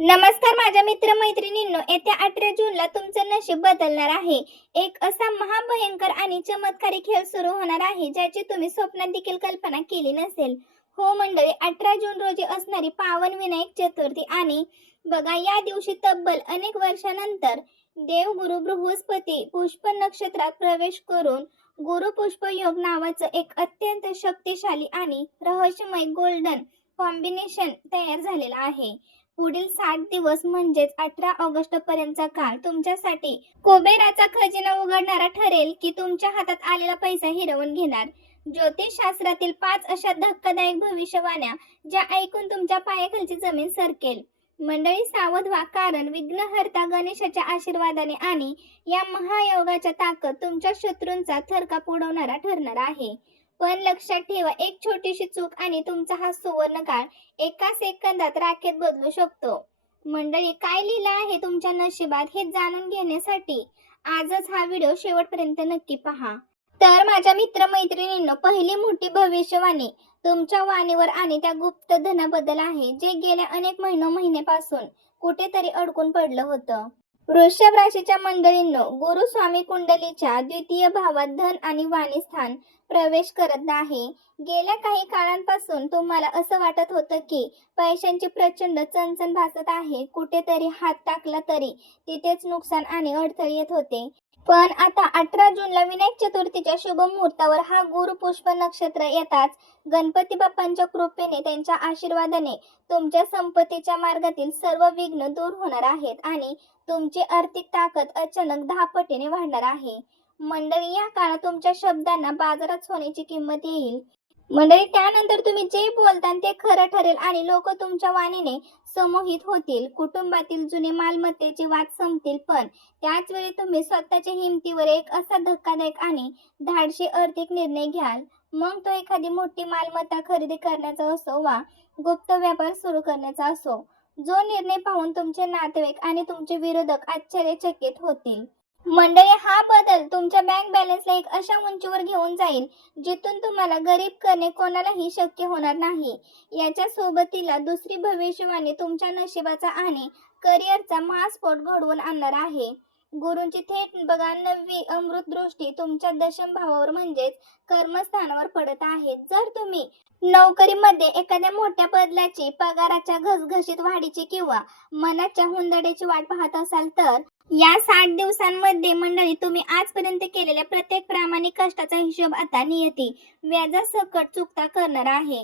नमस्कार माझ्या मित्र मैत्रिणींनो, येत्या 18 जूनला तुमचं नशीब बदलणार आहे. एक असा महाभयंकर आणि चमत्कारी खेळ सुरू होणार आहे ज्याची तुम्ही स्वप्नात देखील कल्पना केली नसेल. हो मंडळी, 18 जून रोजी असणारी पावन विनायक चतुर्थी आणि बघा या दिवशी तब्बल अनेक वर्षानंतर देवगुरु बृहस्पती पुष्प नक्षत्रात प्रवेश करून गुरु पुष्प योग नावाचं एक अत्यंत शक्तिशाली आणि रहस्यमय गोल्डन कॉम्बिनेशन तयार झालेलं आहे. पुढील 60 दिवस म्हणजेच 18 ऑगस्ट पर्यंतचा काळ तुमच्यासाठी कुबेराचा खजिना उघडणारा ठरेल की तुमच्या हातात आलेला पैसा हिरवून घेणार. ज्योतिषशास्त्रातील 5 अशा धक्कादायक भविष्यवाण्या ज्या ऐकून तुमच्या पायाखालची जमीन सरकेल. मंडळी सावध व्हा, कारण विघ्नहर्ता गणेशाच्या आशीर्वादाने आणि या महायोगाच्या ताकद तुमच्या शत्रूंचा थरकाप उडवणारा ठरणार आहे. पण लक्षात ठेवा, एक छोटीशी चूक आणि तुमचा हा सुवर्ण काळ एका सेकंदात राखेत बदलू शकतो. मंडळी, काय लिहिलं आहे तुमच्या नशिबात हे जाणून घेण्यासाठी आजच हा व्हिडिओ शेवटपर्यंत नक्की पहा. तर माझ्या मित्रमैत्रिणींनो, पहिली मोठी भविष्यवाणी तुमच्या वाणीवर आणि त्या गुप्त धनाबद्दल आहे जे गेल्या अनेक महिन्यापासून कुठेतरी अडकून पडलं होतं. वृषभ राशीच्या मंडळींनो, गुरु स्वामी कुंडलीच्या द्वितीय भावात धन आणि वाणी स्थान प्रवेश करत आहे. गेल्या काही काळांपासून तुम्हाला असं वाटत होतं की पैशांची प्रचंड चणचण भासत आहे. कुठेतरी हात टाकला तरी तिथेच नुकसान आणि अडथळे येत होते. पण आता 18 जूनला विनायक चतुर्थीच्या शुभ मुहूर्तावर हा गुरु पुष्प नक्षत्र येताच गणपती बाप्पांच्या कृपेने, त्यांच्या आशीर्वादाने तुमच्या संपत्तीच्या मार्गातील सर्व विघ्न दूर होणार आहेत आणि तुमची आर्थिक ताकद अचानक 10 पटीने वाढणार आहे. मंडळी, या काळात तुमच्या शब्दांना बाजारात सोन्याची किंमत येईल. मंडळी, त्यानंतर तुम्ही जे बोलता ते खरं ठरेल आणि लोक तुमच्या वाणीने संमोहित होतील. कुटुंबातील जुने मालमत्तेचे वाद संपतील, पण त्याच वेळी तुम्ही स्वतःच्या हिमतीवर एक असा धक्कादायक आणि धाडसी आर्थिक निर्णय घ्याल. मग तो एखादी मोठी मालमत्ता खरेदी करण्याचा असो वा गुप्त व्यापार सुरू करण्याचा असो, जो निर्णय पाहून तुमचे नातेवाईक आणि तुमचे विरोधक आश्चर्यचकित होतील. मंडळी, हा बदल तुमच्या बँक बॅलन्सला एक अशा उंचीवर घेऊन जाईल जिथून तुम्हाला गरीब करणे कोणालाही शक्य होणार नाही. याच्या सोबतीला दुसरी भविष्यवाणी तुमच्या नशिबाचा आणि करिअरचा महास्फोट घडवून आणणार आहे. गुरूंची थेट बघा 9वी अमृत दृष्टी तुमच्या दशम भावावर म्हणजेच कर्मस्थानावर पडत आहे. जर तुम्ही नोकरीमध्ये एखाद्या मोठ्या बदलाची, पगाराच्या घसघशीत वाढीची किंवा मनाच्या हुंदड्याची वाट पाहत असाल तर या 60 दिवसांमध्ये मंडळी तुम्ही आजपर्यंत केलेल्या प्रत्येक प्रामाणिक कष्टाचा हिशोब आता नियती व्याजासकट चुकता करणार आहे.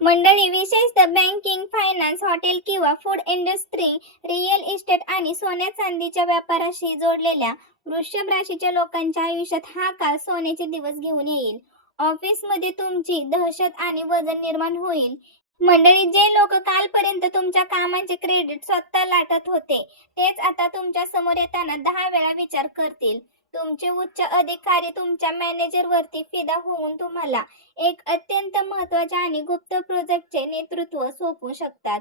मंडळी, विशेषतः बँकिंग, फायनान्स, हॉटेल किंवा फूड इंडस्ट्री, रिअल इस्टेट आणि सोन्या चांदीच्या व्यापाराशी जोडलेल्या वृषभ राशीच्या लोकांच्या आयुष्यात हा काळ सोन्याचे दिवस घेऊन येईल. ऑफिसमध्ये तुमची दहशत आणि वजन निर्माण होईल. मंडळी, जे लोक कालपर्यंत तुमच्या कामांचे क्रेडिट स्वतः लाटत होते तेच आता तुमच्या समोर येताना 10 वेळा विचार करतील. तुमचे उच्च अधिकारी तुमच्या मॅनेजरवरती फिदा होऊन तुम्हाला एक अत्यंत महत्त्वाच्या आणि गुप्त प्रोजेक्टचे नेतृत्व सोपवू शकतात.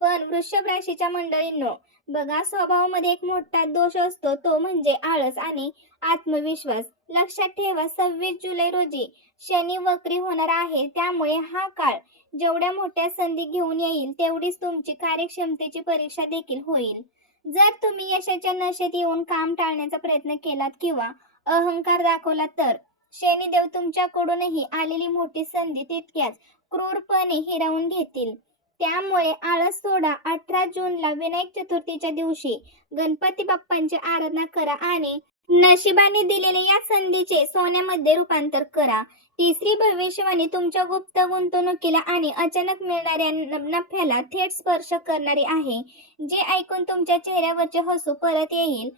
पण वृषभ राशीच्या मंडळींनो, बघा, स्वभावामध्ये एक मोठा दोष असतो, तो म्हणजे आळस आणि आत्मविश्वास. लक्षात ठेवा, 26 जुलै रोजी शनी वक्री होणार आहे. त्यामुळे हा काळ जेवढ्या मोठ्या संधी घेऊन येईल तेवढीच तुमची कार्यक्षमतेची परीक्षा देखील होईल. जर तुम्ही यशाच्या नशेत येऊन काम टाळण्याचा प्रयत्न केलात किंवा अहंकार दाखवला तर शनिदेव तुमच्याकडूनही आलेली मोठी संधी तितक्याच क्रूरपणे हिरावून घेतील. त्यामुळे आळस सोडा. 18 जूनला विनायक चतुर्थीच्या दिवशी गणपती बाप्पांची आराधना करा आणि नशिबाने दिलेल्या या संधीचे सोन्यामध्ये रूपांतर करा. तिसरी भविष्यवाणी तुमच्या गुप्त गुंतवणुकीला आणि अचानक मिळणाऱ्या नफ्याला थेट स्पर्श करणारी आहे, जे ऐकून तुमच्या चेहऱ्यावरचे हसू परत येईल.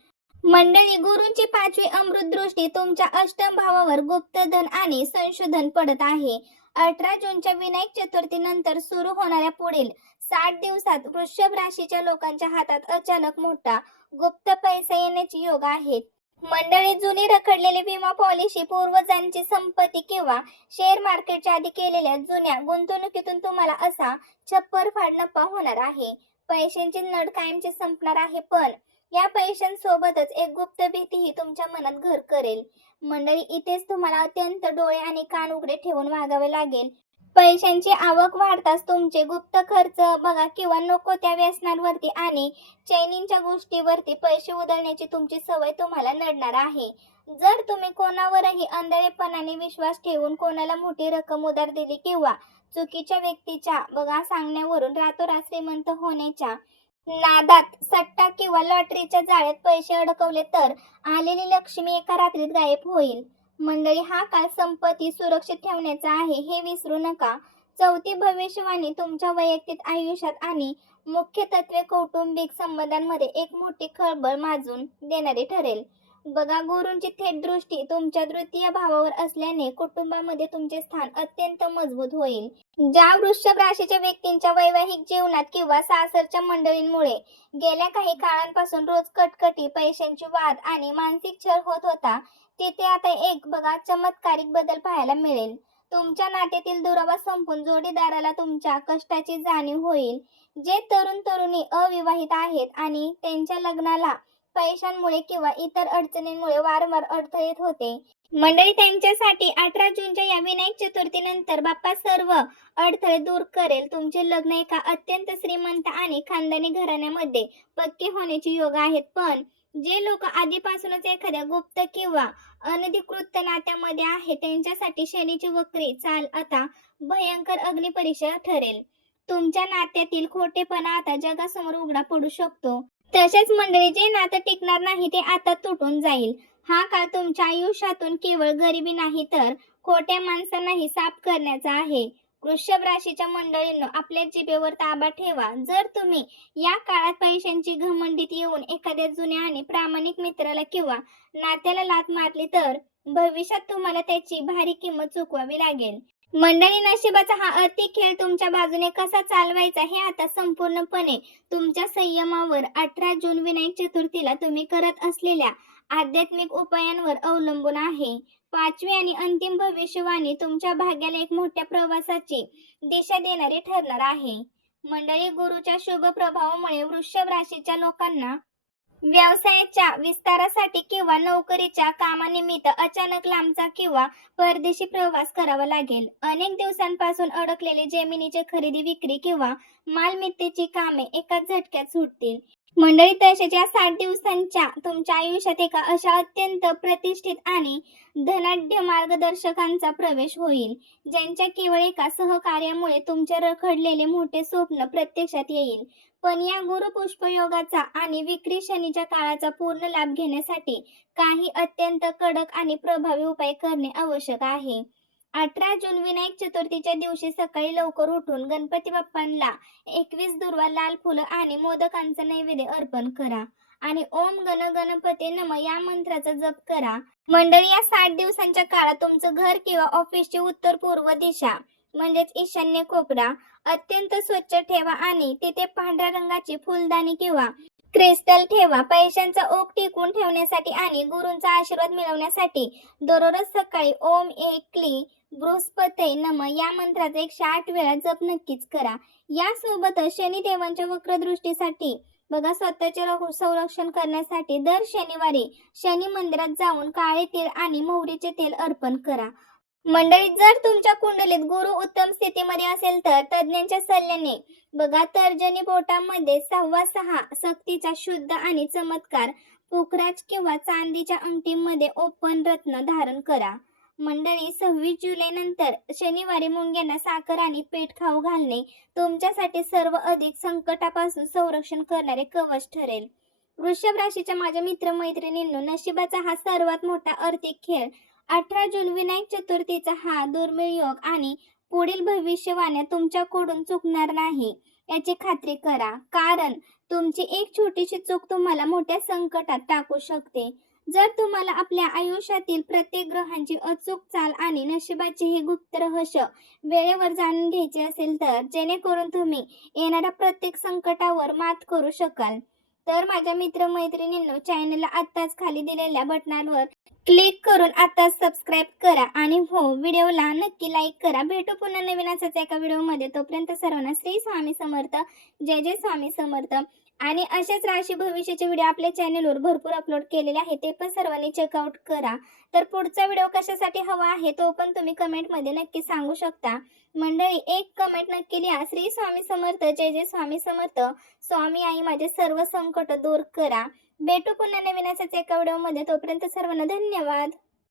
मंडळी, गुरूंची 5वी अमृत दृष्टी तुमच्या अष्टम भावावर गुप्तधन आणि संशोधन पडत आहे. 18 जूनच्या विनायक चतुर्थीनंतर सुरू होणाऱ्या पुढील 60 दिवसात वृषभ राशीच्या लोकांच्या हातात अचानक मोठा गुप्त पैसा येण्याचे योग आहेत. मंडळी, जुनी रखडलेली विमा पॉलिसी, पूर्वजांची संपत्ती किंवा शेअर मार्केटच्या आधी केलेल्या जुन्या गुंतवणुकीतून तुम्हाला असा छप्परफाड नफा होणार आहे. पैशांची नड कायमची संपणार आहे, पण या पैशांसोबतच एक गुप्त भीतीही तुमच्या मनात घर करेल. मंडळी, इथेच तुम्हाला अत्यंत डोळे आणि कान उघडे ठेवून वागावे लागेल. पैशांची आवक वाढताच तुमचे गुप्त खर्च बघा किंवा नको त्या व्यसनांवरती आणि चैनींच्या गोष्टीवरती पैसे उधळण्याची तुमची सवय तुम्हाला नडणार आहे. जर तुम्ही कोणावरही आंधळेपणाने विश्वास ठेवून कोणाला मोठी रक्कम उधार दिली किंवा चुकीच्या व्यक्तीच्या बघा सांगण्यावरून रातोरात श्रीमंत होण्याच्या नादात सट्टा किंवा लॉटरीच्या जाळ्यात पैसे अडकवले तर आलेली लक्ष्मी एका रात्रीत गायब होईल. मंडळी, हा काळ संपत्ती सुरक्षित ठेवण्याचा आहे हे विसरू नका. चौथी भविष्यवाणी तुमच्या वैयक्तिक आयुष्यात आणि मुख्य तत्वे कौटुंबिक संबंधांमध्ये एक मोठी खळबळ माजून देणारी ठरेल. बघा, गुरूंची थेट दृष्टी तुमच्या तृतीय भावावर असल्याने कुटुंबामध्ये तुमचे स्थान अत्यंत मजबूत होईल. ज्या वृषभ राशीच्या व्यक्तींच्या वैवाहिक जीवनात किंवा सासरच्या मंडळींमुळे गेल्या काही काळांपासून रोज कटकटी, पैशांची वाद आणि मानसिक छळ होत होता, तिथे आता एक बघा चमत्कारिक बदल पाहायला मिळेल. तुमच्या नात्यातील दुरावा संपून जोडीदाराला तुमच्या कष्टाची जाणीव होईल. जे तरुण तरुणी अविवाहित आहेत आणि त्यांच्या लग्नाला पैशांमुळे किंवा इतर अडचणींमुळे वारंवार अडथळे येत होते, मंडळी, त्यांच्यासाठी 18 जूनच्या या विनायक चतुर्थीनंतर बाप्पा सर्व अडथळे दूर करेल. तुमचे लग्न एका अत्यंत श्रीमंत आणि खानदानी घराण्यामध्ये पक्के होण्याचे योग आहेत. पण जे लोक आधीपासूनच एखाद्या गुप्त किंवा अनधिकृत नात्यामध्ये आहेत त्यांच्यासाठी शनीची वक्री चाल आता भयंकर अग्निपरीक्षा ठरेल. तुमच्या नात्यातील खोटेपणा आता जगासमोर उघडा पडू शकतो. तसेच मंडळी, जे नातं टिकणार नाही ते आता तुटून जाईल. हा काळ तुमच्या आयुष्यातून केवळ गरिबी नाही तर खोट्या माणसांनाही साफ करण्याचा आहे. वृषभ राशीच्या मंडळींनो, आपल्या जिभेवर ताबा ठेवा. जर तुम्ही या काळात पैशांची घमंडीत येऊन एखाद्या जुन्या आणि प्रामाणिक मित्राला किंवा नात्याला लाथ मारली तर भविष्यात तुम्हाला त्याची भारी किंमत चुकवावी लागेल. मंडळी, नशिबाचा हा आर्थिक खेळ तुमच्या बाजूने कसा चालवायचा हे आता संपूर्णपणे तुमच्या संयमावर 18 जून विनायक चतुर्थीला तुम्ही करत असलेल्या आध्यात्मिक उपायांवर अवलंबून आहे. पाचवी आणि अंतिम भविष्यवाणी तुमच्या भाग्याला एक मोठ्या प्रवासाची दिशा देणारी ठरणार आहे. मंडळी, गुरुच्या शुभ प्रभावामुळे वृषभ राशीच्या लोकांना व्यवसायाच्या विस्तारासाठी किंवा नोकरीच्या कामानिमित्त अचानक लांबचा किंवा परदेशी प्रवास करावा लागेल. अनेक दिवसांपासून अडकलेले जमिनीची खरेदी विक्री किंवा मालमत्तेची कामे एकाच झटक्यात सुटतील. मंडळी, तसेच या 60 दिवसांच्या तुमच्या आयुष्यात एका अशा अत्यंत प्रतिष्ठित आणि धनाढ्य मार्गदर्शकांचा प्रवेश होईल, ज्यांच्या केवळ एका सहकार्यामुळे तुमचे रखडलेले मोठे स्वप्न प्रत्यक्षात येईल. पण या गुरुपुष्पयोगाचा आणि विक्री शनीच्या काळाचा पूर्ण लाभ घेण्यासाठी काही अत्यंत कडक आणि प्रभावी उपाय करणे आवश्यक आहे. 18 जून विनायक चतुर्थीच्या दिवशी सकाळी लवकर उठून गणपती बाप्पांना 21 दुर्वा, लाल फुलं आणि मोदकांचं नैवेद्य अर्पण करा आणि ओम गण गणपती नम या मंत्राचा जप करा. मंडळी, या 60 दिवसांच्या काळात तुमचं घर किंवा ऑफिसची उत्तर पूर्व दिशा म्हणजेच ईशान्य कोपरा अत्यंत स्वच्छ ठेवा आणि तिथे पांढऱ्या रंगाची फुलदाणी किंवा क्रिस्टल ठेवा. पैशांचा ओघ टिकवून ठेवण्यासाठी आणि गुरूंचा आशीर्वाद मिळवण्यासाठी दररोज सकाळी ओम एक क्ली बृहस्पते नम या मंत्राचा 108 वेळा जप नक्कीच करा. यासोबतच शनिदेवांच्या वक्रदृष्टीसाठी बघा स्वतःचे संरक्षण करण्यासाठी दर शनिवारी शनी मंदिरात जाऊन काळे तेल आणि मोहरीचे तेल अर्पण करा. मंडळी, जर तुमच्या कुंडलीत गुरु उत्तम स्थितीमध्ये असेल तर तज्ञांच्या सल्ल्याने बघा तर्जनी बोटामध्ये 6.6 सक्तीचा शुद्ध आणि चमत्कार पुखराज किंवा चांदीच्या अंगठीमध्ये ओपन रत्न धारण करा. मंडळी, 26 जुलै नंतर शनिवारी मुंग्यांना साखर आणि पीठ खाऊ घालणे तुमच्यासाठी सर्व अधिक संकटापासून संरक्षण करणारे कवच ठरेल. वृषभ राशीच्या माझ्या मित्रमैत्रिणींनो, नशिबाचा हा सर्वात मोठा आर्थिक खेळ 18 जून विनायक चतुर्थीचा हा दुर्मिळ योग आणि पुढील भविष्यवाण्या तुमच्याकडून चुकणार नाही याची खात्री करा. कारण तुमची एक छोटीशी चूक तुम्हाला मोठ्या संकटात टाकू शकते. जर तुम्हाला आपल्या आयुष्यातील प्रत्येक ग्रहांची अचूक चाल आणि नशिबाचे हे गुप्त रहस्य वेळेवर जाणून घ्यायचे असेल तर जेणेकरून तुम्ही येणाऱ्या प्रत्येक संकटावर मात करू शकाल, तर माझ्या मित्रमैत्रिणींनो, चॅनलला आत्ताच खाली दिलेल्या बटनावर क्लिक करून आता सबस्क्राईब करा आणि हो, व्हिडिओला नक्की लाईक करा. भेटू पुन्हा नवीन असाच एका व्हिडिओमध्ये. तोपर्यंत सर्वांना श्री स्वामी समर्थ. जय जय स्वामी समर्थ. आणि असेच राशी भविष्याचे व्हिडिओ आपल्या चॅनलवर भरपूर अपलोड केलेले आहे, ते पण सर्वांनी चेकआउट करा. तर पुढचा व्हिडिओ कशासाठी हवा आहे तो पण तुम्ही कमेंटमध्ये नक्की सांगू शकता. मंडळी, एक कमेंट नक्की लिहा, श्री स्वामी समर्थ, जय जय स्वामी समर्थ. स्वामी आई माझे सर्व संकट दूर करा. भेटू पुन्हा नवीन असाच एका व्हिडिओमध्ये. तोपर्यंत सर्वांना धन्यवाद.